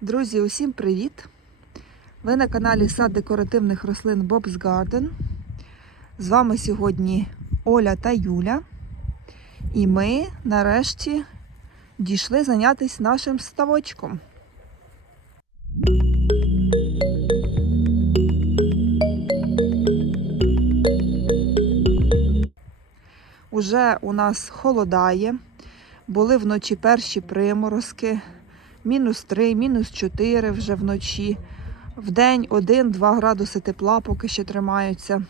Друзі, усім привіт! Ви на каналі Сад декоративних рослин Bob's Garden. З вами сьогодні Оля та Юля. І ми нарешті дійшли зайнятися нашим ставочком. Уже у нас холодає. Були вночі перші приморозки. Мінус 3, мінус 4 вже вночі. В день 1-2 градуси тепла поки ще тримаються.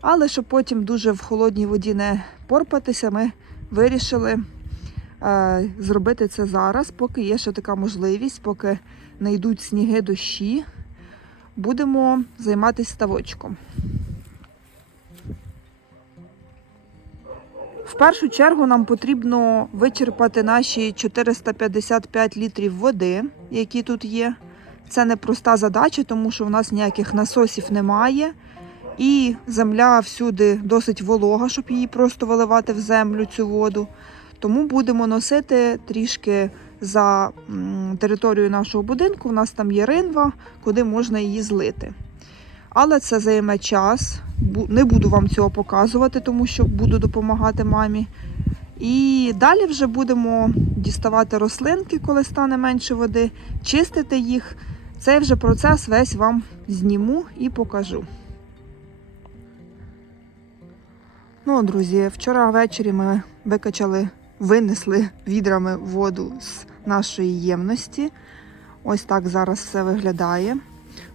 Але щоб потім дуже в холодній воді не порпатися, ми вирішили е, зробити це зараз, поки є ще така можливість, поки не йдуть сніги дощі. Будемо займатися ставочком. В першу чергу нам потрібно вичерпати наші 455 літрів води, які тут є. Це не проста задача, тому що в нас ніяких насосів немає. І земля всюди досить волога, щоб її просто виливати в землю цю воду. Тому будемо носити трішки за територію нашого будинку. У нас там є ринва, куди можна її злити. Але це займе час. Не буду вам цього показувати, тому що буду допомагати мамі. І далі вже будемо діставати рослинки, коли стане менше води, чистити їх. Цей вже процес весь вам зніму і покажу. Ну, друзі, вчора ввечері ми викачали, винесли відрами воду з нашої ємності. Ось так зараз все виглядає.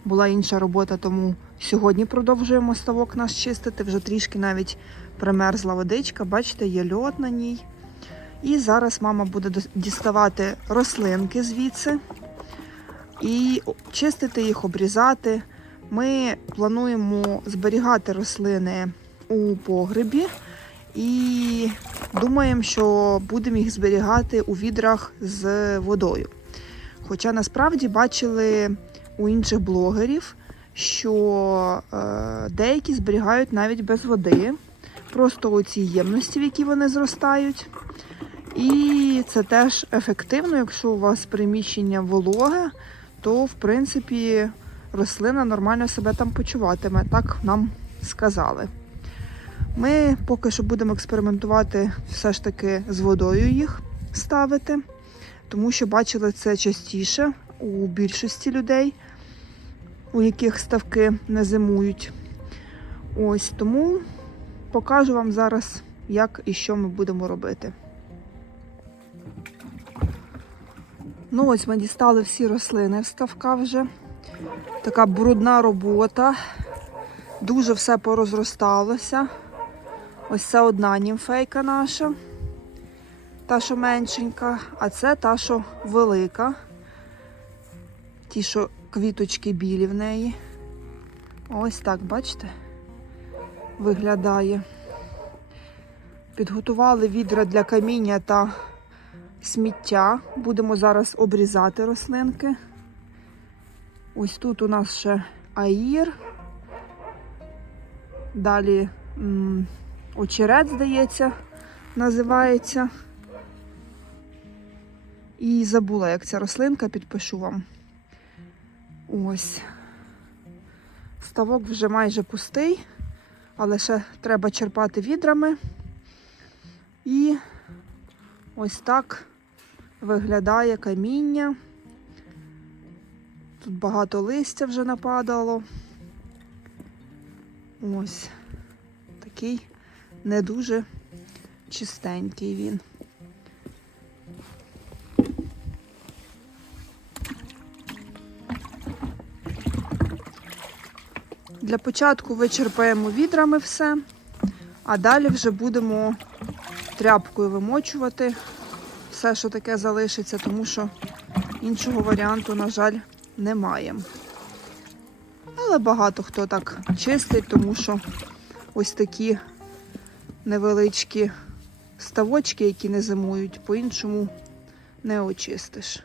Була інша робота, тому сьогодні продовжуємо ставок наш чистити. Вже трішки навіть примерзла водичка, бачите, є льод на ній. І зараз мама буде діставати рослинки звідси і чистити їх, обрізати. Ми плануємо зберігати рослини у погребі і думаємо, що будемо їх зберігати у відрах з водою. Хоча насправді бачили у інших блогерів, що е, деякі зберігають навіть без води, просто у цій ємності, в якій вони зростають. І це теж ефективно, якщо у вас приміщення вологе, то в принципі рослина нормально себе там почуватиме. Так нам сказали. Ми поки що будемо експериментувати все ж таки з водою їх ставити, тому що бачили це частіше у більшості людей, у яких ставки не зимують. Ось тому покажу вам зараз, як і що ми будемо робити. Ну, ось ми дістали всі рослини в ставка вже. Така брудна робота. Дуже все порозросталося. Ось це одна німфейка наша, та, що меншенька, а це та, що велика. Ті, що квіточки білі в неї. Ось так, бачите, виглядає. Підготували відра для каміння та сміття. Будемо зараз обрізати рослинки. Ось тут у нас ще аїр. Далі очерет, здається, називається. І забула, як ця рослинка, підпишу вам. Ось. Ставок вже майже пустий, але ще треба черпати відрами. І ось так виглядає каміння. Тут багато листя вже нападало. Ось такий не дуже чистенький він. Для початку вичерпаємо відрами все, а далі вже будемо тряпкою вимочувати все, що таке залишиться, тому що іншого варіанту, на жаль, немає. Але багато хто так чистить, тому що ось такі невеличкі ставочки, які не зимують, по-іншому не очистиш.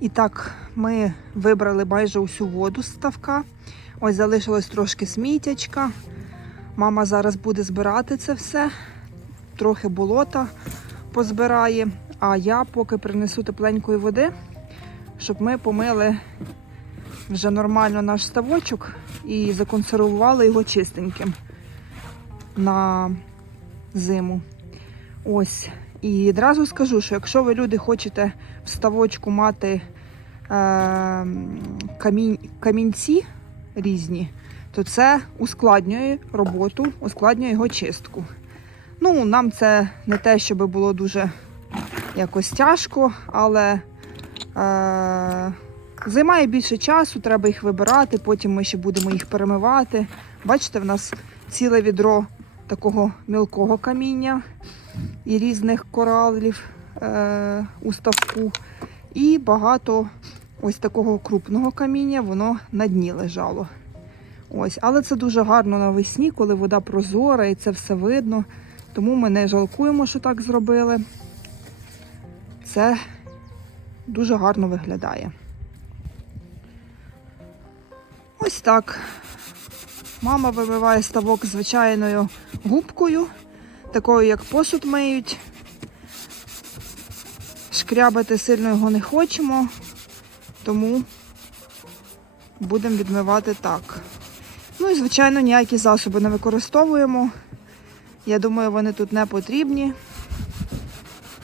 І так, ми вибрали майже усю воду з ставка. Ось залишилось трошки сміттячка. Мама зараз буде збирати це все, трохи болота позбирає. А я поки принесу тепленької води, щоб ми помили вже нормально наш ставочок і законсервували його чистеньким на зиму. Ось. І одразу скажу, що якщо ви люди хочете в ставочку мати е, камінь, камінці різні, то це ускладнює роботу, ускладнює його чистку. Ну, нам це не те, щоб було дуже якось тяжко, але е, займає більше часу, треба їх вибирати, потім ми ще будемо їх перемивати. Бачите, в нас ціле відро такого мілкого каміння і різних коралів е, у ставку. І багато ось такого крупного каміння, воно на дні лежало. Ось, але це дуже гарно навесні, коли вода прозора і це все видно. Тому ми не жалкуємо, що так зробили. Це дуже гарно виглядає. Ось так. Мама вибиває ставок звичайною губкою, такою, як посуд миють. Шкрябати сильно його не хочемо, тому будемо відмивати так. Ну і, звичайно, ніякі засоби не використовуємо. Я думаю, вони тут не потрібні.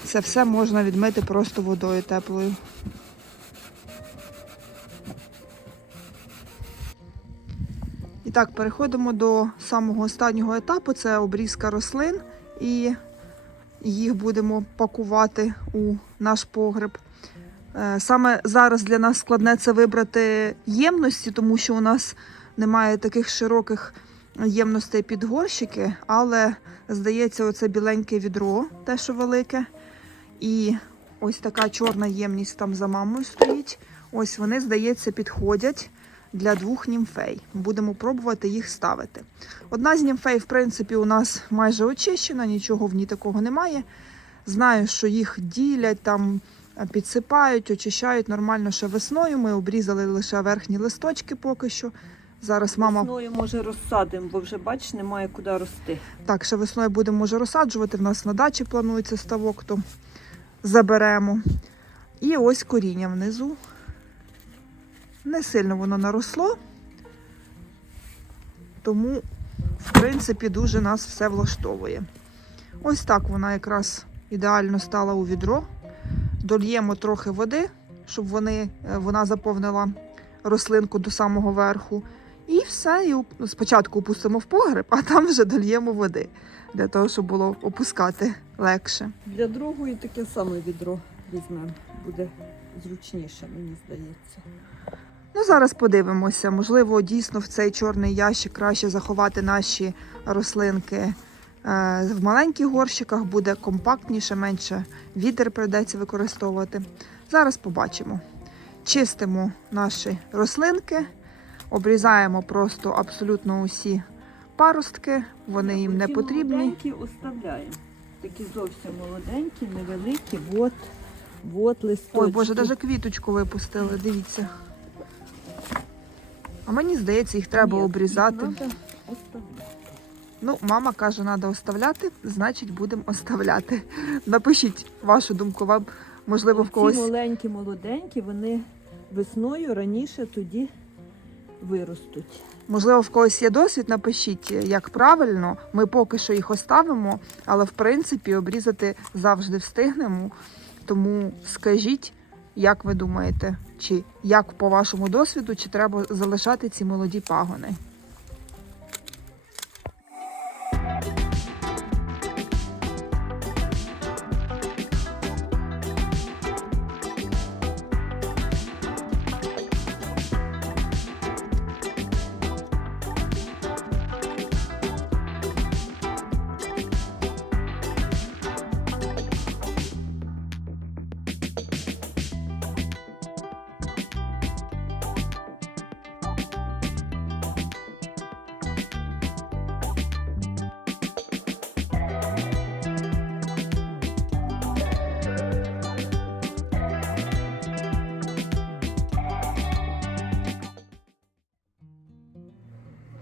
Це все можна відмити просто водою теплою. І так, переходимо до самого останнього етапу це обрізка рослин, і їх будемо пакувати у наш погреб. Е, Саме зараз для нас складне це вибрати ємності, тому що у нас немає таких широких ємностей під горщики, але здається, оце біленьке відро, те, що велике. І ось така чорна ємність там за мамою стоїть. Ось вони, здається, підходять для двох німфей. Будемо пробувати їх ставити. Одна з німфей, в принципі, у нас майже очищена, нічого в ній такого немає. Знаю, що їх ділять там. Підсипають, очищають нормально ще весною. Ми обрізали лише верхні листочки поки що. Зараз мама Весною, може, розсадимо, бо вже бач, немає куди рости. Так, ще весною будемо може розсаджувати. В нас на дачі планується ставок, то заберемо. І ось коріння внизу. Не сильно воно наросло, тому, в принципі, дуже нас все влаштовує. Ось так вона якраз ідеально стала у відро. Дольємо трохи води, щоб вони, е, вона заповнила рослинку до самого верху. І все, і спочатку опустимо в погреб, а там вже дольємо води, для того, щоб було опускати легше. Для другої таке саме відро візьмемо. Буде зручніше, мені здається. Ну, зараз подивимося. Можливо, дійсно в цей чорний ящик краще заховати наші рослинки е, в маленьких горщиках, буде компактніше, менше вітер прийдеться використовувати. Зараз побачимо. Чистимо наші рослинки, обрізаємо просто абсолютно усі паростки, вони їм не потрібні. молоденькі оставляємо. Такі зовсім молоденькі, невеликі, от, от листочки. Ой, Боже, навіть квіточку випустили, дивіться. А мені здається, їх треба Ні, обрізати. їх. Ну, мама каже, треба оставляти, значить будемо оставляти. Напишіть вашу думку, вам можливо в Ці когось. маленькі, молоденькі, вони весною раніше тоді виростуть. Можливо, в когось є досвід, напишіть, як правильно. Ми поки що їх оставимо, але в принципі обрізати завжди встигнемо. Тому скажіть, як ви думаєте, чи як по вашому досвіду, чи треба залишати ці молоді пагони?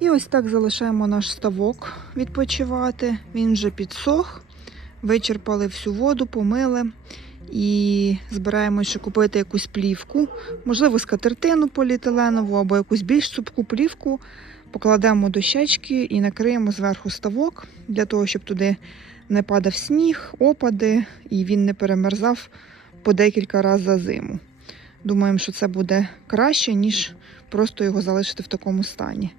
І ось так залишаємо наш ставок відпочивати. Він вже підсох, вичерпали всю воду, помили. І збираємося ще купити якусь плівку, можливо, скатертину поліетиленову або якусь більш цупку плівку. Покладемо дощечки і накриємо зверху ставок для того, щоб туди не падав сніг, опади і він не перемерзав по декілька разів за зиму. Думаємо, що це буде краще, ніж просто його залишити в такому стані.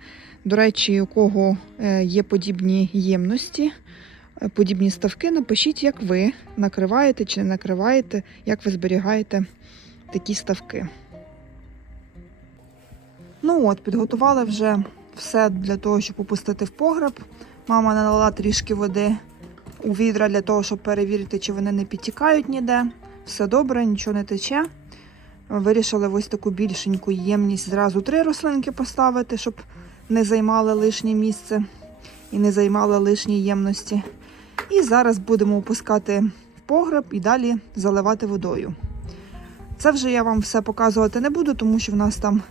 До речі, у кого е, є подібні ємності, е, подібні ставки, напишіть, як ви накриваєте чи не накриваєте, як ви зберігаєте такі ставки. Ну от, підготували вже все для того, щоб опустити в погреб. Мама налила трішки води у відра для того, щоб перевірити, чи вони не підтікають ніде. Все добре, нічого не тече. Вирішили ось таку більшеньку ємність зразу три рослинки поставити, щоб не займали лишнє місце і не займали лишні ємності. І зараз будемо опускати в погреб і далі заливати водою. Це вже я вам все показувати не буду, тому що в нас там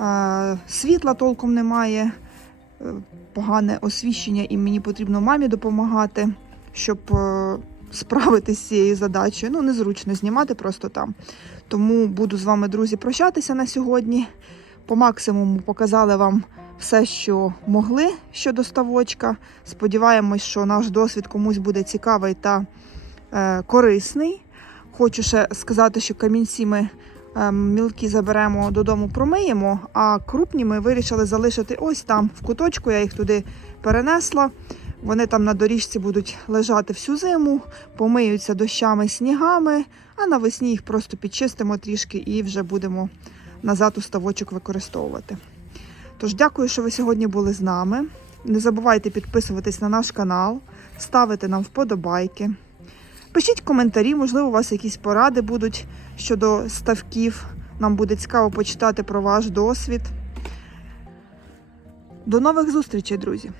е, світла толком немає, е, погане освіщення, і мені потрібно мамі допомагати, щоб е, справитися з цією задачею. Ну, незручно знімати просто там. Тому буду з вами, друзі, прощатися на сьогодні. По максимуму показали вам все, що могли щодо ставочка. Сподіваємось, що наш досвід комусь буде цікавий та е, корисний. Хочу ще сказати, що камінці ми е, мілкі заберемо додому, промиємо, а крупні ми вирішили залишити ось там в куточку. Я їх туди перенесла. Вони там на доріжці будуть лежати всю зиму, помиються дощами, снігами, а навесні їх просто підчистимо трішки і вже будемо назад у ставочок використовувати. Тож дякую, що ви сьогодні були з нами. Не забувайте підписуватись на наш канал, ставити нам вподобайки. Пишіть коментарі, можливо, у вас якісь поради будуть щодо ставків. Нам буде цікаво почитати про ваш досвід. До нових зустрічей, друзі!